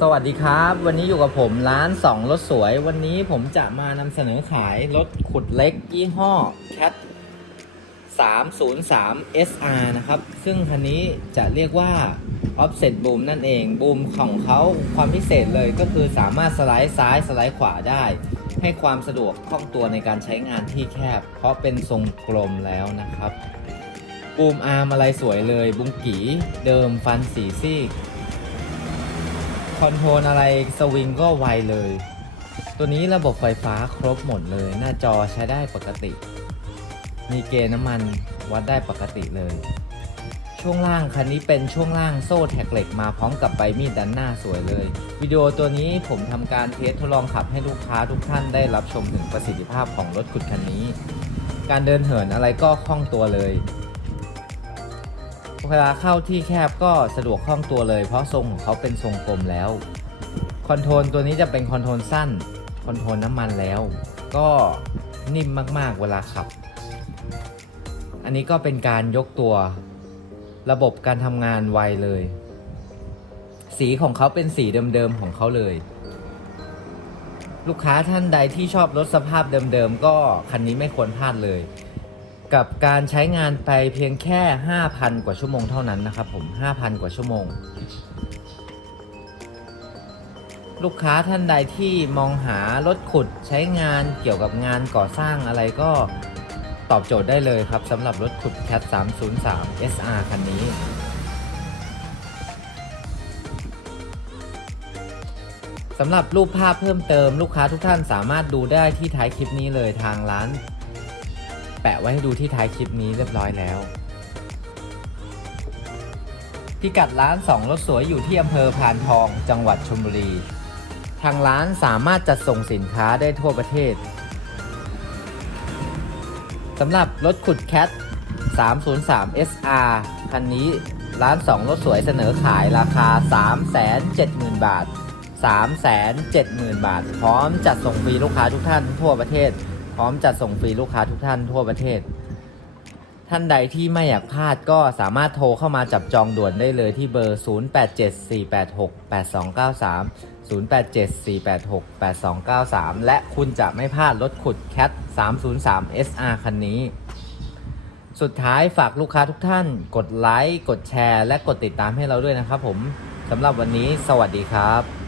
สวัสดีครับ วันนี้อยู่กับผมร้านสองรถสวย วันนี้ผมจะมานำเสนอขายรถขุดเล็กยี่ห้อ Cat 303 SR นะครับ ซึ่งคันนี้จะเรียกว่า Offset Boom นั่นเองบูมของเขาความพิเศษเลยก็คือสามารถสไลด์ซ้ายสไลด์ขวาได้ ให้ความสะดวกคล่องตัวในการใช้งานที่แคบ เพราะเป็นทรงกลมแล้วนะครับบูมอาร์มอะไรสวยเลยบุงกีเดิมฟันสีซี่ อนโทรลอะไรสวิงก็ไวเลย ตัวนี้ระบบไฟฟ้าครบหมดเลย หน้าจอใช้ได้ปกติ มีเกณฑ์น้ำมันวัดได้ปกติเลย ช่วงล่างคันนี้เป็นช่วงล่างโซ่แท็กเหล็กมาพร้อมกับใบมีดด้านหน้าสวยเลย วิดีโอตัวนี้ผมทำการเทสทดลองขับให้ลูกค้าทุกท่านได้รับชมถึงประสิทธิภาพของรถขุดคันนี้ การเดินเหินอะไรก็คล่องตัวเลย เวลาเข้าที่แคบก็สะดวกคล่องตัวเลย เพราะทรงของเขาเป็นทรงกลมแล้วคอนโทรลตัวนี้จะเป็นคอนโทรลสั้นคอนโทรลน้ำมันแล้ว ก็นิ่มมากๆเวลาขับ อันนี้ก็เป็นการยกตัว ระบบการทำงานไวเลย สีของเขาเป็นสีเดิมๆของเขาเลย ลูกค้าท่านใดที่ชอบรถสภาพเดิมๆก็คันนี้ไม่ควรพลาดเลย กับการใช้งานไปเพียงแค่ 5,000 กว่าชั่วโมงเท่านั้นนะครับผม 5,000 กว่าชั่วโมง ลูกค้าท่านใดที่มองหารถขุดใช้งานเกี่ยวกับงานก่อสร้างอะไรก็ตอบโจทย์ได้เลยครับสำหรับรถขุด Cat 303 SR คันนี้ สำหรับรูปภาพเพิ่มเติม ลูกค้าทุกท่านสามารถดูได้ที่ท้ายคลิปนี้เลยทางร้าน แปะไว้ให้ดูที่ท้ายคลิปนี้เรียบร้อยแล้ว พิกัดร้านสองรถสวยอยู่ที่อำเภอพานทอง จังหวัดชลบุรี ทางร้านสามารถจัดส่งสินค้าได้ทั่วประเทศสำหรับรถขุดแคท 303 SR คันนี้ร้านสองรถสวยเสนอขายราคา 370,000 บาท 370,000 บาท พร้อมจัดส่งฟรีลูกค้าทุกท่านทั่วประเทศ พร้อมจัดส่งฟรีลูกค้าทุกท่านทั่วประเทศ ท่านใดที่ไม่อยากพลาดก็สามารถโทรเข้ามาจับจองด่วนได้เลยที่เบอร์ 0874868293 0874868293 และคุณจะไม่พลาดรถขุด Cat 303 SR คันนี้ สุดท้ายฝากลูกค้าทุกท่าน กดไลค์ กดแชร์ และกดติดตามให้เราด้วยนะครับผมสำหรับวันนี้สวัสดีครับ